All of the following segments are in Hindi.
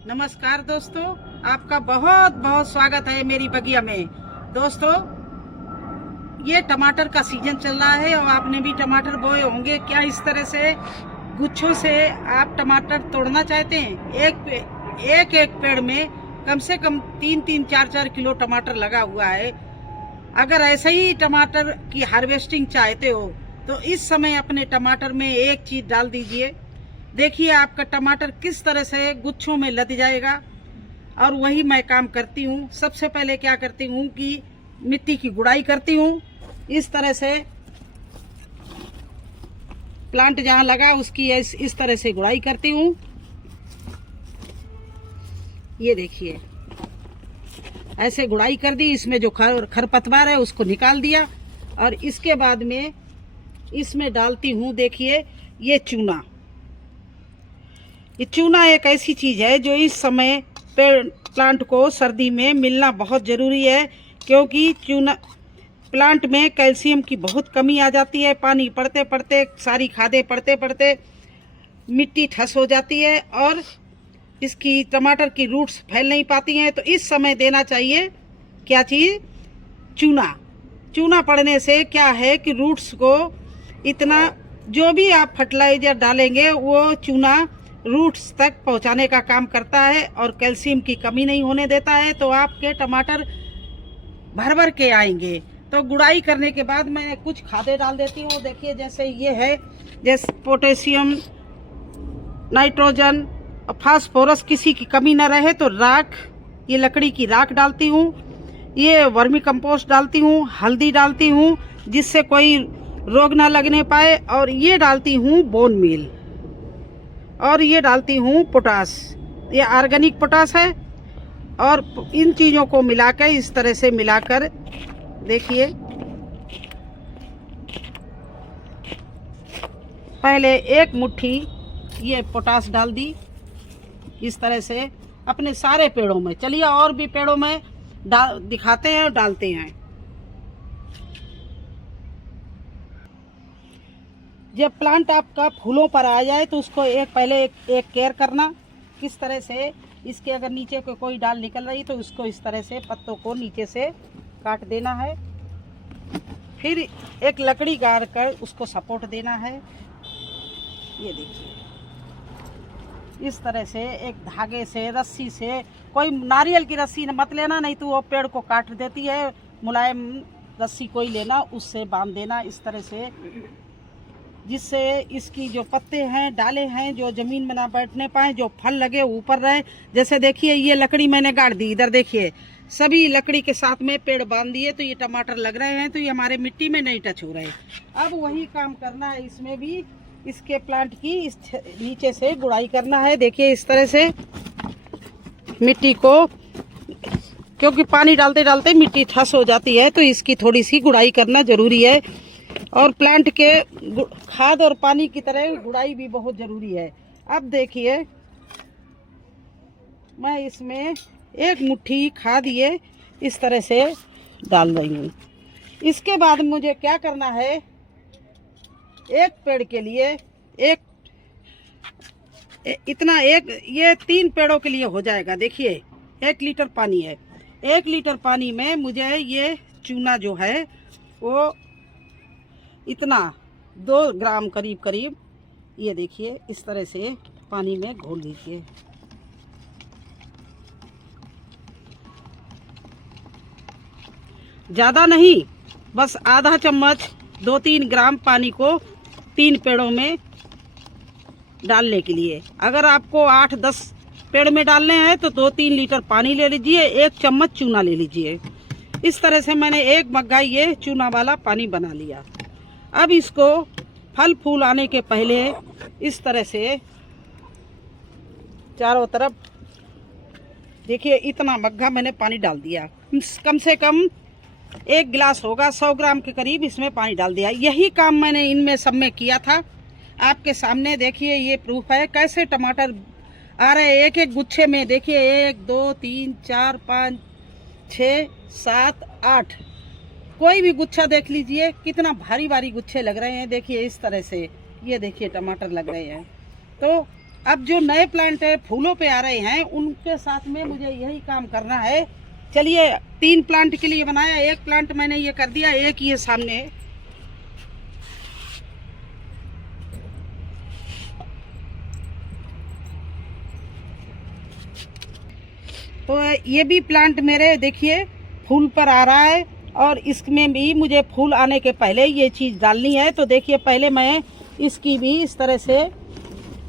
नमस्कार दोस्तों, आपका बहुत बहुत स्वागत है मेरी बगिया में। दोस्तों, ये टमाटर का सीजन चल रहा है और आपने भी टमाटर बोए होंगे। क्या इस तरह से गुच्छों से आप टमाटर तोड़ना चाहते हैं? एक पेड़ में कम से कम 3-4 किलो टमाटर लगा हुआ है। अगर ऐसे ही टमाटर की हार्वेस्टिंग चाहते हो तो इस समय अपने टमाटर में एक चीज डाल दीजिए। देखिए आपका टमाटर किस तरह से गुच्छों में लद जाएगा। और वही मैं काम करती हूँ। सबसे पहले क्या करती हूँ कि मिट्टी की गुड़ाई करती हूँ। इस तरह से प्लांट जहाँ लगा उसकी इस तरह से गुड़ाई करती हूँ। ये देखिए, ऐसे गुड़ाई कर दी। इसमें जो खरपतवार है उसको निकाल दिया और इसके बाद में इसमें डालती हूँ, देखिए, ये चूना। ये चूना एक ऐसी चीज है जो इस समय पेड़ प्लांट को सर्दी में मिलना बहुत ज़रूरी है, क्योंकि चूना प्लांट में कैल्शियम की बहुत कमी आ जाती है। पानी पड़ते पड़ते, सारी खादें पड़ते पड़ते मिट्टी ठस हो जाती है और इसकी टमाटर की रूट्स फैल नहीं पाती हैं। तो इस समय देना चाहिए क्या चीज़? चूना। चूना पड़ने से क्या है कि रूट्स को इतना, जो भी आप फर्टिलाइजर डालेंगे वो चूना रूट्स तक पहुंचाने का काम करता है और कैल्शियम की कमी नहीं होने देता है। तो आपके टमाटर भर भर के आएंगे। तो गुड़ाई करने के बाद मैं कुछ खादें डाल देती हूँ। देखिए, जैसे ये है, जैसे पोटेशियम, नाइट्रोजन और फास्फोरस किसी की कमी न रहे तो राख, ये लकड़ी की राख डालती हूँ। ये वर्मी कंपोस्ट डालती हूँ, हल्दी डालती हूँ जिससे कोई रोग ना लगने पाए, और ये डालती हूँ बोन मील, और ये डालती हूँ पोटास। ये ऑर्गेनिक पोटास है। और इन चीज़ों को मिलाकर, इस तरह से मिलाकर, देखिए, पहले एक मुट्ठी ये पोटास डाल दी इस तरह से अपने सारे पेड़ों में। चलिए और भी पेड़ों में दिखाते हैं और डालते हैं। जब प्लांट आपका फूलों पर आ जाए तो उसको पहले एक केयर करना। किस तरह से, इसके अगर नीचे को कोई डाल निकल रही तो उसको इस तरह से पत्तों को नीचे से काट देना है। फिर एक लकड़ी गाड़ कर उसको सपोर्ट देना है। ये देखिए, इस तरह से एक धागे से, रस्सी से, कोई नारियल की रस्सी मत लेना, नहीं तो वो पेड़ को काट देती है। मुलायम रस्सी कोई लेना, उससे बांध देना इस तरह से, जिससे इसकी जो पत्ते हैं, डाले हैं, जो जमीन में ना बैठने पाए, जो फल लगे ऊपर रहे। जैसे देखिए, ये लकड़ी मैंने गाड़ दी, इधर देखिए, सभी लकड़ी के साथ में पेड़ बांध दिए तो ये टमाटर लग रहे हैं। तो ये हमारे मिट्टी में नहीं टच हो रहे। अब वही काम करना है इसमें भी। इसके प्लांट की इस नीचे से गुड़ाई करना है। देखिए, इस तरह से मिट्टी को, क्योंकि पानी डालते डालते मिट्टी ठस हो जाती है, तो इसकी थोड़ी सी गुड़ाई करना जरूरी है। और प्लांट के खाद और पानी की तरह गुड़ाई भी बहुत जरूरी है। अब देखिए, मैं इसमें एक मुट्ठी खाद ये इस तरह से डाल रही हूँ। इसके बाद मुझे क्या करना है, एक पेड़ के लिए इतना, ये 3 पेड़ों के लिए हो जाएगा। देखिए, 1 लीटर पानी है। 1 लीटर पानी में मुझे ये चूना जो है वो इतना 2 ग्राम करीब, ये देखिए, इस तरह से पानी में घोल लीजिए। ज़्यादा नहीं, बस आधा चम्मच, 2-3 ग्राम पानी को 3 पेड़ों में डालने के लिए। अगर आपको 8-10 पेड़ में डालने हैं तो 2-3 लीटर पानी ले लीजिए, 1 चम्मच चूना ले लीजिए। इस तरह से मैंने 1 मग्गा ये चूना वाला पानी बना लिया। अब इसको फल फूल आने के पहले इस तरह से चारों तरफ, देखिए, इतना मग्गा मैंने पानी डाल दिया। कम से कम 1 गिलास होगा, 100 ग्राम के करीब इसमें पानी डाल दिया। यही काम मैंने इनमें सब में किया था। आपके सामने देखिए, ये प्रूफ है कैसे टमाटर आ रहे हैं एक एक गुच्छे में। देखिए, 1 2 3 4 5 6 7 8, कोई भी गुच्छा देख लीजिए, कितना भारी भारी गुच्छे लग रहे हैं। देखिए, इस तरह से, ये देखिए टमाटर लग रहे हैं। तो अब जो नए प्लांट फूलों पे आ रहे हैं उनके साथ में मुझे यही काम करना है। चलिए 3 प्लांट के लिए बनाया, 1 प्लांट मैंने ये कर दिया, एक ये सामने है। तो ये भी प्लांट मेरे देखिए फूल पर आ रहा है और इसमें भी मुझे फूल आने के पहले ये चीज़ डालनी है। तो देखिए पहले मैं इसकी भी इस तरह से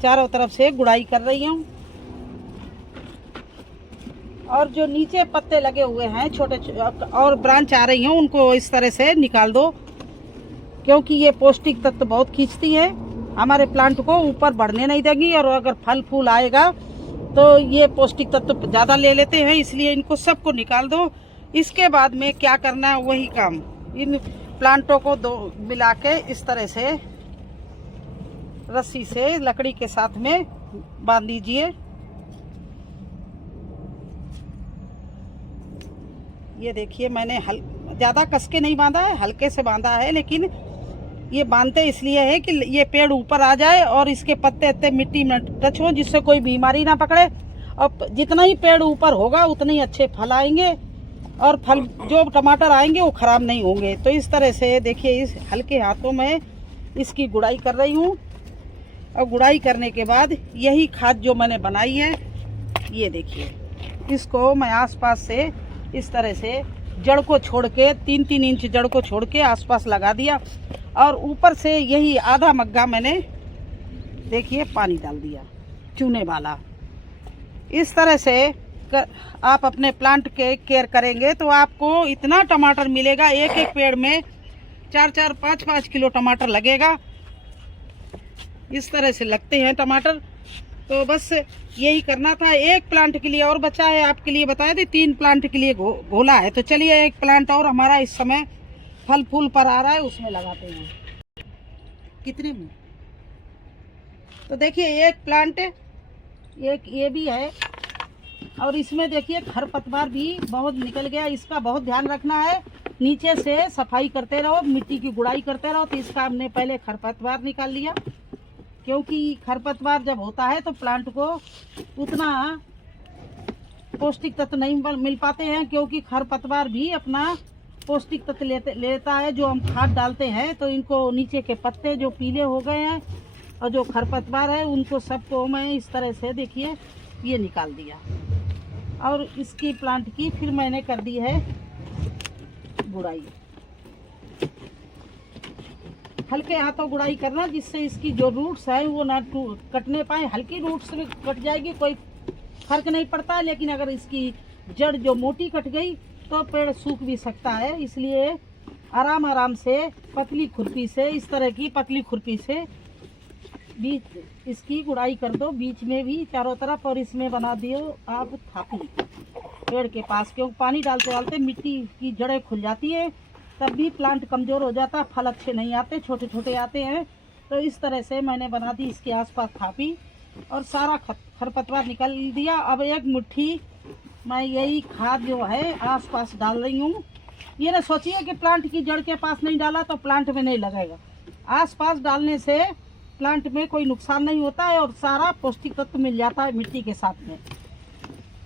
चारों तरफ से गुड़ाई कर रही हूँ और जो नीचे पत्ते लगे हुए हैं छोटे और ब्रांच आ रही हैं उनको इस तरह से निकाल दो, क्योंकि ये पौष्टिक तत्व बहुत खींचती है, हमारे प्लांट को ऊपर बढ़ने नहीं देगी और अगर फल फूल आएगा तो ये पौष्टिक तत्व ज़्यादा ले लेते हैं, इसलिए इनको सबको निकाल दो। इसके बाद में क्या करना है वही काम, इन प्लांटों को दो मिला के इस तरह से रस्सी से लकड़ी के साथ में बांध दीजिए। ये देखिए मैंने ज़्यादा कस के नहीं बांधा है, हल्के से बांधा है, लेकिन ये बांधते इसलिए है कि ये पेड़ ऊपर आ जाए और इसके पत्ते अत्ते मिट्टी में टच हो, जिससे कोई बीमारी ना पकड़े। और जितना ही पेड़ ऊपर होगा उतने ही अच्छे फल आएंगे और फल जो टमाटर आएंगे वो खराब नहीं होंगे। तो इस तरह से देखिए इस हल्के हाथों में इसकी गुड़ाई कर रही हूँ। और गुड़ाई करने के बाद यही खाद जो मैंने बनाई है, ये देखिए इसको मैं आसपास से इस तरह से जड़ को छोड़ के 3-3 इंच जड़ को छोड़ के आसपास लगा दिया और ऊपर से यही आधा मग्गा मैंने देखिए पानी डाल दिया चूने वाला। इस तरह से आप अपने प्लांट के केयर करेंगे तो आपको इतना टमाटर मिलेगा, एक एक पेड़ में 4-4, 5-5 किलो टमाटर लगेगा। इस तरह से लगते हैं टमाटर। तो बस यही करना था। 1 प्लांट के लिए और बचा है, आपके लिए बताया थे 3 प्लांट के लिए घोला है। तो चलिए 1 प्लांट और हमारा इस समय फल फूल पर आ रहा है, उसमें लगाते हैं। कितने में? तो देखिए 1 प्लांट, एक ये भी है और इसमें देखिए खरपतवार भी बहुत निकल गया, इसका बहुत ध्यान रखना है। नीचे से सफाई करते रहो, मिट्टी की गुड़ाई करते रहो। तो इसका हमने पहले खरपतवार निकाल लिया, क्योंकि खरपतवार जब होता है तो प्लांट को उतना पौष्टिक तत्व नहीं मिल पाते हैं, क्योंकि खरपतवार भी अपना पौष्टिक तत्व लेता है जो हम खाद डालते हैं। तो इनको नीचे के पत्ते जो पीले हो गए हैं और जो खरपतवार है उनको सबको मैं इस तरह से देखिए ये निकाल दिया और इसकी प्लांट की फिर मैंने कर दी है गुड़ाई। हल्के हाथों गुड़ाई करना, जिससे इसकी जो रूट्स है वो ना कटने पाए। हल्की रूट्स कट जाएगी कोई फर्क नहीं पड़ता है, लेकिन अगर इसकी जड़ जो मोटी कट गई तो पेड़ सूख भी सकता है। इसलिए आराम आराम से पतली खुरपी से, इस तरह की पतली खुरपी से बीच इसकी गुड़ाई कर दो, बीच में भी चारों तरफ। और इसमें बना दियो आप थापी पेड़ के पास, क्योंकि पानी डालते डालते मिट्टी की जड़ें खुल जाती है, तब भी प्लांट कमज़ोर हो जाता, फल अच्छे नहीं आते, छोटे छोटे आते हैं। तो इस तरह से मैंने बना दी इसके आसपास थापी और सारा खरपतवार निकाल दिया। अब 1 मुट्ठी मैं यही खाद जो है आसपास डाल रही हूँ। ये ना सोचिए कि प्लांट की जड़ के पास नहीं डाला तो प्लांट में नहीं लगेगा। आसपास डालने से प्लांट में कोई नुकसान नहीं होता है और सारा पौष्टिक तत्व मिल जाता है मिट्टी के साथ में।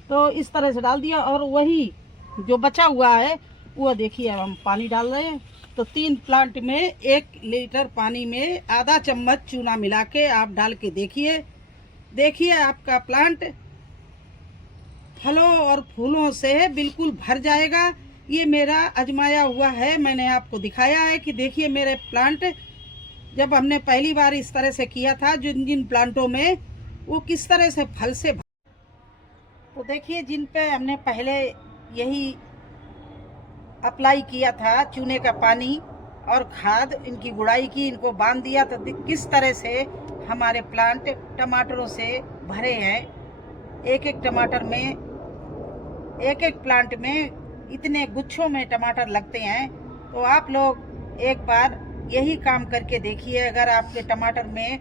तो इस तरह से डाल दिया और वही जो बचा हुआ है वो देखिए अब हम पानी डाल रहे हैं। तो 3 प्लांट में 1 लीटर पानी में आधा चम्मच चूना मिला के आप डाल के देखिए। देखिए आपका प्लांट फलों और फूलों से बिल्कुल भर जाएगा। ये मेरा आजमाया हुआ है, मैंने आपको दिखाया है कि देखिए मेरे प्लांट जब हमने पहली बार इस तरह से किया था, जिन जिन प्लांटों में वो किस तरह से फल से तो देखिए जिन पे हमने पहले यही अप्लाई किया था चूने का पानी और खाद, इनकी गुड़ाई की, इनको बांध दिया, तो किस तरह से हमारे प्लांट टमाटरों से भरे हैं। एक एक टमाटर में, एक एक प्लांट में इतने गुच्छों में टमाटर लगते हैं। तो आप लोग एक बार यही काम करके देखिए। अगर आपके टमाटर में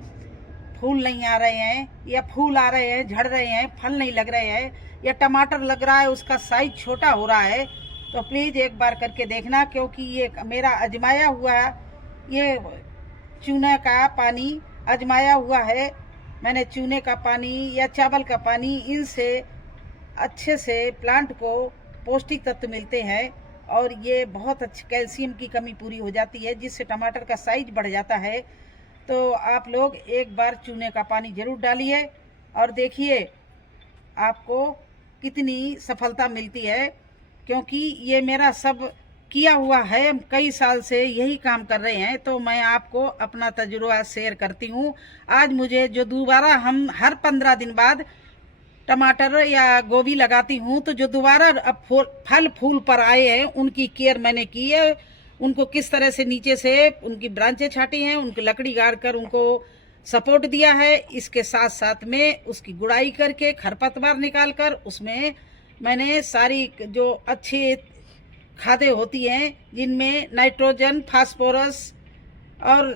फूल नहीं आ रहे हैं या फूल आ रहे हैं, झड़ रहे हैं, फल नहीं लग रहे हैं, या टमाटर लग रहा है उसका साइज छोटा हो रहा है, तो प्लीज़ एक बार करके देखना। क्योंकि ये मेरा आजमाया हुआ, ये चूना का पानी आजमाया हुआ है मैंने चूने का पानी या चावल का पानी, इनसे अच्छे से प्लांट को पौष्टिक तत्व मिलते हैं और ये बहुत अच्छी कैल्शियम की कमी पूरी हो जाती है, जिससे टमाटर का साइज बढ़ जाता है। तो आप लोग एक बार चूने का पानी ज़रूर डालिए और देखिए आपको कितनी सफलता मिलती है, क्योंकि ये मेरा सब किया हुआ है, हम कई साल से यही काम कर रहे हैं। तो मैं आपको अपना तजुर्बा शेयर करती हूँ। आज मुझे जो दोबारा हम हर 15 दिन बाद टमाटर या गोभी लगाती हूँ, तो जो दोबारा अब फल फूल पर आए हैं उनकी केयर मैंने की है। उनको किस तरह से नीचे से उनकी ब्रांचें छाटी हैं, उनकी लकड़ी गाड़ कर उनको सपोर्ट दिया है। इसके साथ साथ में उसकी गुड़ाई करके खरपतवार निकाल कर उसमें मैंने सारी जो अच्छी खादें होती हैं, जिनमें नाइट्रोजन, फास्फोरस और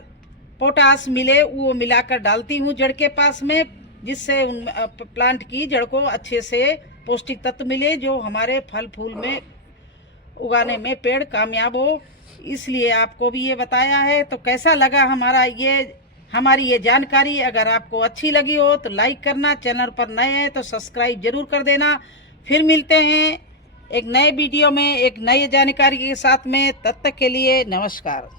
पोटास मिले, वो मिलाकर डालती हूँ जड़ के पास में, जिससे उन प्लांट की जड़ को अच्छे से पौष्टिक तत्व मिले, जो हमारे फल फूल में उगाने में पेड़ कामयाब हो। इसलिए आपको भी ये बताया है। तो कैसा लगा हमारी ये जानकारी? अगर आपको अच्छी लगी हो तो लाइक करना, चैनल पर नए हैं तो सब्सक्राइब जरूर कर देना। फिर मिलते हैं एक नए वीडियो में एक नई जानकारी के साथ में। तब तक के लिए नमस्कार।